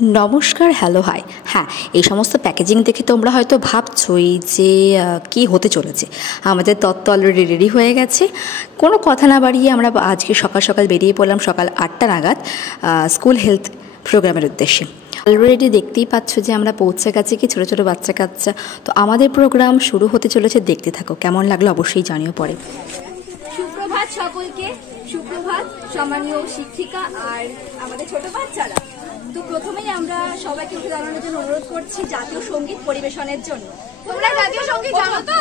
নমস্কার, hello, high. হ্যাঁ, এই সমস্ত প্যাকেজিং দেখে তোমরা হয়তো ভাবছোই যে কি হতে চলেছে। আমাদের তত্ত্ব অলরেডি রেডি হয়ে গেছে। কোনো কথা না বাড়িয়ে আমরা আজকে সকাল সকাল বেরিয়ে পড়লাম সকাল 8টা নাগাদ স্কুল হেলথ প্রোগ্রামের উদ্দেশ্যে। অলরেডি দেখতেই পাচ্ছ যে আমরা পৌঁছে গেছি কি ছোটো ছোটো বাচ্চা কাচ্চা। তো আমাদের প্রোগ্রাম শুরু হতে চলেছে, দেখতে থাকো। কেমন লাগলো অবশ্যই জানিও পরে। সুপ্রভাত সকলকে, সুপ্রভাত সম্মানীয় শিক্ষিকা আর আমাদের ছোট বাচ্চারা। তো প্রথমেই আমরা সবাইকে উঠে দাঁড়ানোর জন্য অনুরোধ করছি জাতীয় সঙ্গীত পরিবেশনের জন্য। তোমরা জাতীয় সঙ্গীত জানো তো?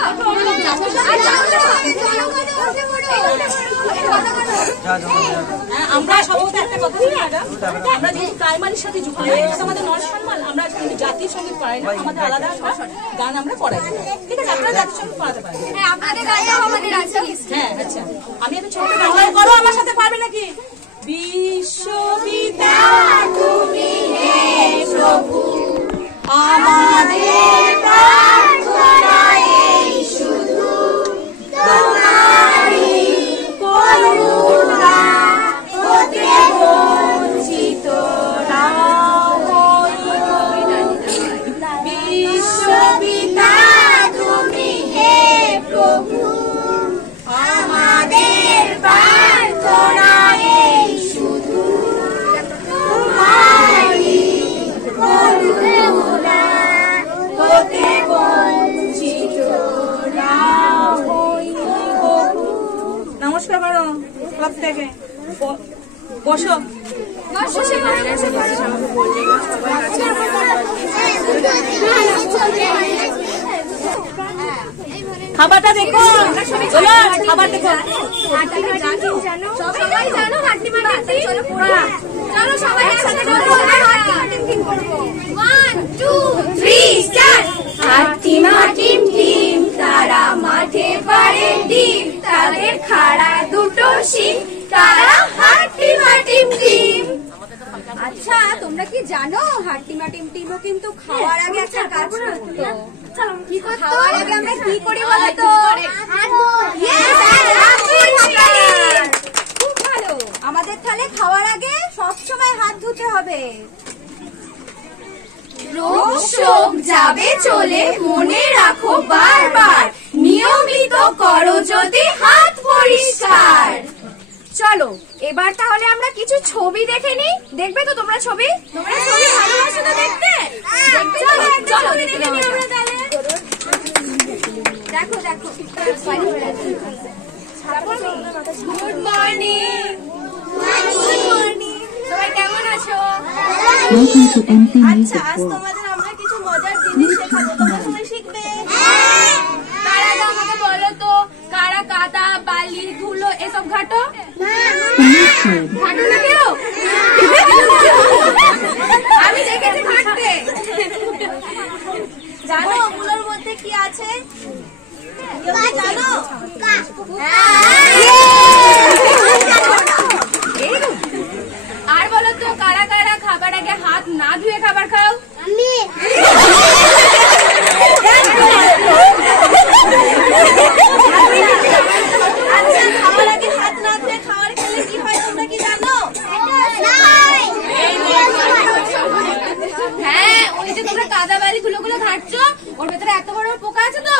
আমরা সম্ভবত একটা কথা বলি ম্যাডাম, আমরা যেহেতু প্রাইমারির সাথে যুক্ত, আমাদের নরসম্মান, আমরা কিন্তু জাতীয় সঙ্গীত পড়াই না, আমাদের আলাদা গান আমরা পড়াই। ঠিক আছে, আপনারা জাতীয় সঙ্গীত পড়াতে পারেন। হ্যাঁ, আপনাদের গানটাও আমাদের আছে। হ্যাঁ, আচ্ছা, আমি একটা ছোট গান করো, আমার সাথে পারবে নাকি? বিশ্ববিদ্যা তুমি হে প্রভু, আমাদের প্রার্থনা এই শুধু তোমারই করুণা হতে বঞ্চিত না হই। বিশ্ববিদ্যা তুমি হে প্রভু, আমাদের প্রার্থনা এই শুধু তোমারই করুণা হতে বঞ্চিত না হই। নমস্কার করো প্রত্যেকে, বসো। খাবারটা দেখো, খাবার দেখো। সবাই জানো হাট্টি মাটি? চলো সবাই একসাথে করবো। 1 2 3 স্টার্ট। হাট্টি মাটি টিম, তারা মাঠে পারে ডিম, তাদের খাড়া দুটো শিং, তারা হাট্টি মাটি টিম। আচ্ছা, তোমরা কি জানো হাট্টি মাটি টিমও কিন্তু খাওয়ার আগে একটা কাজ করতো? কি করতো? খাওয়ার আগে আমরা কি করি বলতো? খুব ভালো। আমাদের তাহলে খাওয়ার আগে সবসময় হাত ধুতে হবে। রোগ শোক যাবে চলে, মনে রাখো বারবার, নিয়মিত করো যদি হাত পরিষ্কার। চলো এবার তাহলে আমরা কিছু ছবি দেখে নিই। দেখবে তো তোমরা ছবি? তোমরা ছবি ভালোবাসো তো দেখতে? চলো দেখে নিই আমরা তাহলে। দেখো দেখো, গুড মর্নিং। গুড মর্নিং, সবাই কেমন আছো? আচ্ছা, আজ তোমাদের আমরা কিছু মজার জিনিস শেখাবো, তোমরা সবাই শিখবে। কারা আমাকে বলো তো, কারা কাদা বালি ধুলো এসব ঘাটো? ঘাটো না কেউ? আমি দেখেছি ঘাটতে। জানো ওগুলোর মধ্যে কি আছে? জানো? আর বলো তো, কারা কারা খাবার আগে হাত না ধুয়ে খাবার খাও? আচ্ছা, খাবার আগে হাত না ধুয়ে খাবার খেলে কি হয় তোমরা কি জানো? হ্যাঁ, ওই যে তোমরা কাদা বালি ধুলোগুলো ঘাটছো, ওর ভেতরে এত বড় পোকা আছে তো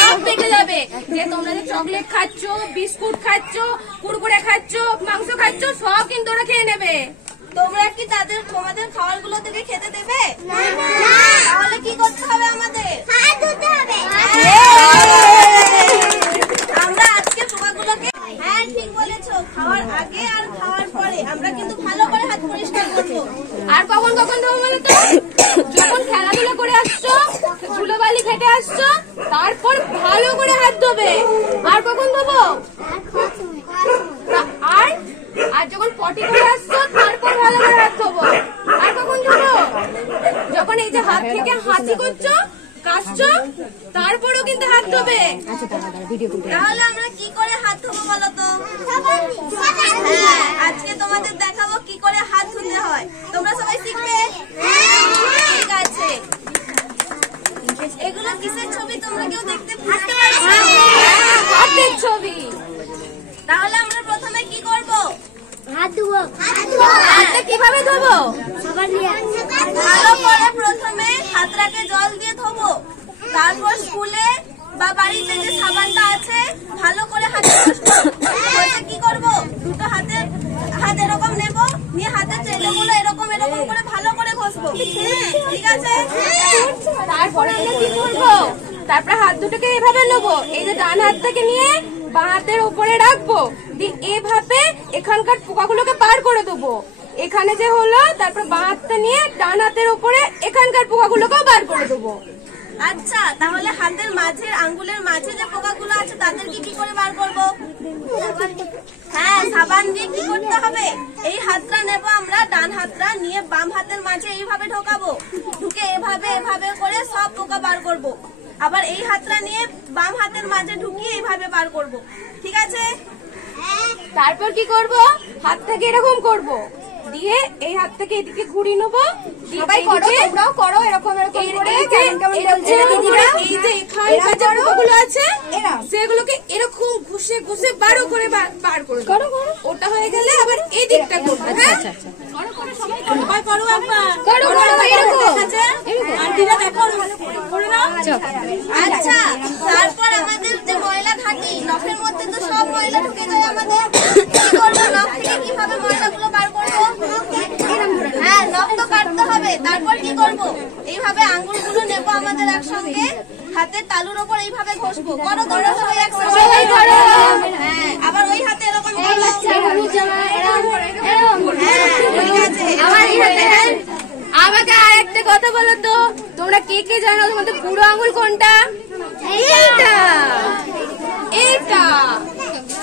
সব পেকে যাবে। যে তোমরা যে চকলেট খাচ্ছ, বিস্কুট খাচ্ছ, কুরকুরে খাচ্ছ, মাংস খাচ্ছ, সব কিন্তু ওরা খেয়ে নেবে। তোমরা কি তোমাদের খাবার গুলো থেকে খেতে দেবে? তাহলে কি করতে হবে আমাদের? হাত ধুতে হবে। আমরা আজকে তোমাগুলোকে, হ্যাঁ ঠিক বলেছো, খাওয়ার আগে আর খাওয়ার পরে আমরা কিন্তু ভালো করে হাত পরিষ্কার করবো। আর কখন কখন দেবো বলো তো? যখন খেলাধুলা করে আসছো, ধুলোবালি খেটে আসছো, তারপর ভালো করে হাত ধোবে। আর কখন দেবো? আর যখন পটি করে আসছো, তারপর ভালো করে হাত ধোবো। আর কখন ধোবো? যখন এই যে হাত থেকে হাঁচি করছো, কাশছো, তারপরেও কিন্তু হাত ধোবে। তাহলে আমরা কি করে হাত ধোবো বলো তো? হ্যাঁ, আজকে তোমাদের দেখাবো কি করে হাত ধুতে হয়। তোমরা সবাই শিখবে? ঠিক আছে। এগুলো কিসের ছবি তোমরা কেউ দেখতে পাচ্ছ? হাতের ছবি। তাহলে আমরা প্রথমে কি করবো? হাত ধোবো। হাতটা কিভাবে ধোবো? সাবান দিয়ে। ভালো করে প্রথমে হাতটাকে জল দিয়ে ধোবো, তারপর স্কুলে বা বাড়িতে যে সাবানটা আছে ভালো করে হাতে কি করব, দুটো হাত এরকম নেব, নিয়ে হাতের চেলেগুলো এরকম এরকম করে ভালো করে ঘষবো, ঠিক আছে? তারপরে আমরা কি করবো, তারপরে হাত দুটোকে এভাবে নেবো, এই যে ডান হাতটাকে নিয়ে বাঁ হাতের উপরে রাখবো, দিয়ে এভাবে এখানকার পোকাগুলোকে বার করে দেবো। এখানে যে হলো, তারপর বাঁ হাতটা নিয়ে ডান হাতের উপরে এখানকার পোকাগুলোকেও বার করে দেবো। আচ্ছা, তাহলে হাতের মাঝে আঙ্গুলের মাঝে যে পোকাগুলো আছে তাদেরকে কি করে বার করবো? হ্যাঁ, সাবান দিয়ে কি করতে হবে, এই হাতটা নেব আমরা, ডান হাতটা নিয়ে বাম হাতের মাঝে এইভাবে ঢোকাবো, ঢুকে এভাবে এভাবে করে সব পোকা বার করব। আবার এই হাতটা নিয়ে বাম হাতের মাঝে ঢুকিয়ে এইভাবে বার করব, ঠিক আছে? তারপর কি করব, হাতটাকে এরকম করব, দিয়ে এই হাতটাকে এদিকে ঘুরিয়ে নেবো, সবাই করো, তোমরাও করো এরকম এরকম করে, এই যে এখানকার যে পোকাগুলো আছে সেগুলোকে এরকম ঘুষে ঘুষে বারো করে বার করে করো। ওটা হয়ে গেলে আবার এই দিকটা করবো। হ্যাঁ, সবাই করো, আচ্ছা। তারপর আমাদের যে ময়লা থাকে নখের মধ্যে, তো সব ময়লা ঢুকে যায় আমাদের, কি করবো, নখ থেকে কিভাবে ময়লাগুলো বার করবো? হ্যাঁ, নখ তো কাটতে হবে। তারপর কি করবো, এইভাবে আঙ্গুলগুলো নেবো আমাদের একসঙ্গে, হাতের তালুর ওপর এইভাবে ঘষবো। করো তোমরা সবাই একসঙ্গে। হ্যাঁ, আবার ওই হাতে এরকম আমাকে আর একটা কথা বলো তো, তোমরা কে কে জানো তোমাদের বুড়ো আঙুল কোনটা? এইটা, এইটা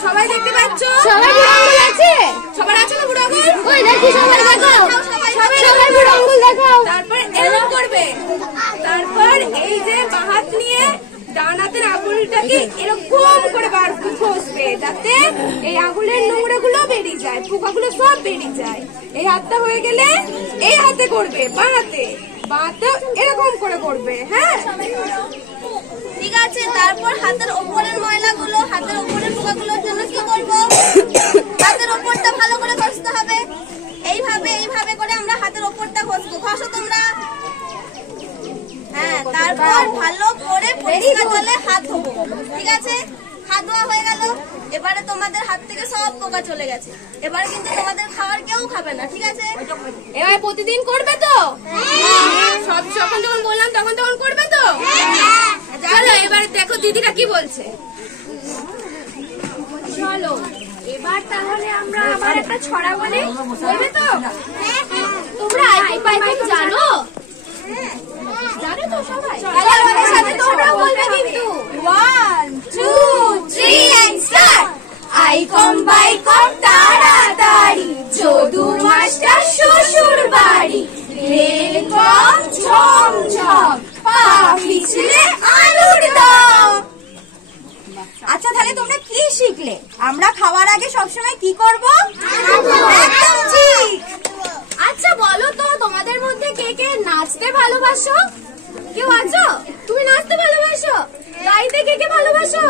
সবাই দেখতে পাচ্ছ? সবাই বুড়ো আঙুল আছে? সবার আছে না বুড়ো আঙুল? ওই দেখি, সবাই দেখাও, সবাই বুড়ো আঙুল দেখাও। তারপর এরকম করবে, তারপর এই যে বাঁ হাত নিয়ে ডান হাতের আঙুলটাকে এরকম করে বার ঘষবে, যাতে এই আঙুলের নোংরা গুলো বেরিয়ে যায়, পোকাগুলো সব বেরিয়ে যায়। এই হাতটা হয়ে গেলে এই হাতে করবে, বাঁ হাতে এরকম করে করবে। হ্যাঁ, ঠিক আছে। তারপর হাতের ওপরের ময়লাগুলো, হাতের ওপরের পোকাগুলোর জন্য কি করবো, হাতের ওপরটা ভালো করে ঘষতে হবে। এইভাবে এইভাবে করে আমরা হাতের ওপরটা ঘষবো। ঘষো তোমরা। হ্যাঁ, তারপর ভালো করে পরিষ্কার জলে হাত ধোবো, ঠিক আছে? হাত ধোয়া হয়ে গেল, এবারে তোমাদের হাত থেকে সব পোকা চলে গেছে, এবারে কিন্তু তোমাদের খাবার কেউ খাবে না, ঠিক আছে? এবার প্রতিদিন করবে তো? সব যখন যখন বললাম তখন তখন করবে তো? চলো এবার দেখো দিদিরা কি বলছে। চলো এবার তাহলে আমরা আবার একটা ছড়া বলি, বলবে তো? তোমরা আইপিং জানো? জানো তো সবাই? তাহলে আমাদের সাথে তোমরাও বলবে কিন্তু। 1 2 3 and start. আই কম বাই কম তাড়াতাড়ি, যদু মাস্টার শ্বশুর বাড়ি, রেল কম ঝম ঝম, পা পিছলে আলুর দম। আচ্ছা, তাহলে তোমরা কি শিখলে? আমরা খাওয়ার আগে সবসময় কি করব? একদম ঠিক। আচ্ছা বলো তো, তোমাদের মধ্যে কে কে নাচতে ভালোবাসো? কেউ আছো? তুমি নাচতে ভালোবাসো? গাইতে কে কে ভালোবাসো?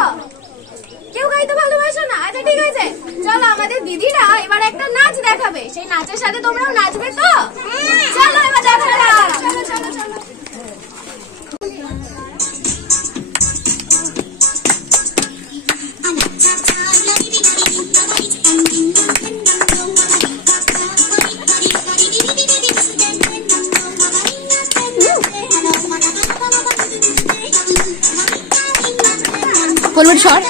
কেউ গাইতে ভালোবাসো না? আচ্ছা ঠিক আছে, চলো আমাদের দিদিরা এবার একটা নাচ দেখাবে, সেই নাচের সাথে তোমরাও নাচবে তো? চলো এবার দেখা যাক। চলো চলো চলো। Bollywood shot.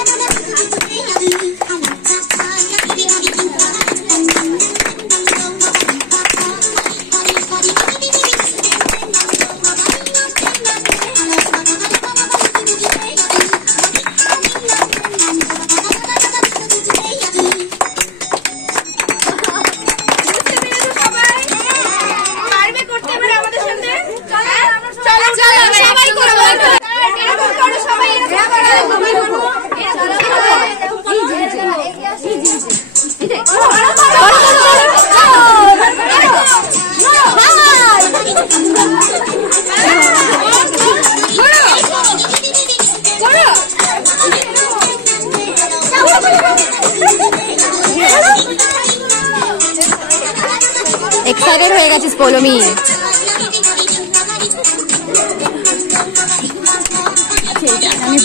Excited হয়ে গেছিস পৌলমি।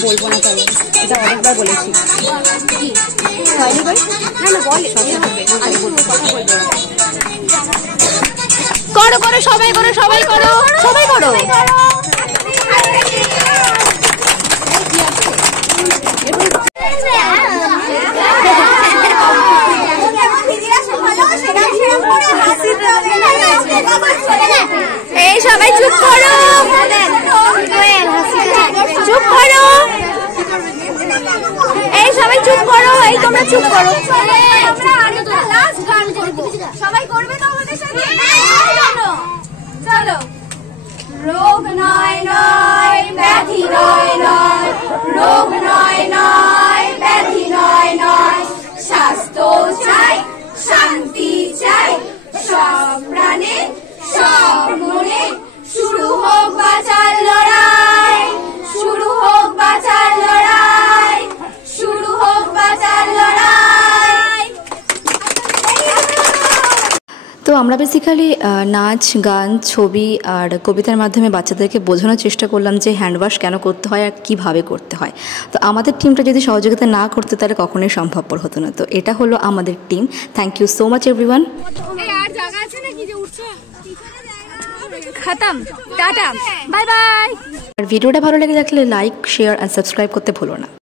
বলবো না তাহলে, এটা অনেকবার বলেছি। হয়নি ভাই? না না বল, করো করো সবাই করো, সবাই করো, সবাই করো। এই সবাই চুপ করো, চুপ করো, এই সবাই চুপ করো, এই তোমরা চুপ করো। সবাই করবে তো আমাদের সাথে? চলো। রোগ নয় নয় ব্যাধি নয় নয়, রোগ নয় নয় ব্যাধি নয় নয়, স্বাস্থ্য চাই শান্তি চাই সব প্রাণে সব মনে, শুরু হোক বাঁচার লড়াই, শুরু হোক বাঁচার লড়াই, শুরু হোক বাঁচার লড়াই। তো আমরা বেসিক্যালি নাচ গান ছবি আর কবিতার মাধ্যমে বাচ্চাদেরকে বোঝানোর চেষ্টা করলাম যে হ্যান্ড ওয়াশ কেন করতে হয় আর কীভাবে করতে হয়। তো আমাদের টিমটা যদি সহযোগিতা না করতে তাহলে কখনোই সম্ভবপর হতো না। তো এটা হলো আমাদের team. Thank you so much everyone. আর জায়গা আছে নাকি যে উঠছে? খতম, টাটা, বাই বাই। আর ভিডিওটা ভালো লেগে থাকলে লাইক শেয়ার অ্যান্ড সাবস্ক্রাইব করতে ভুলো না।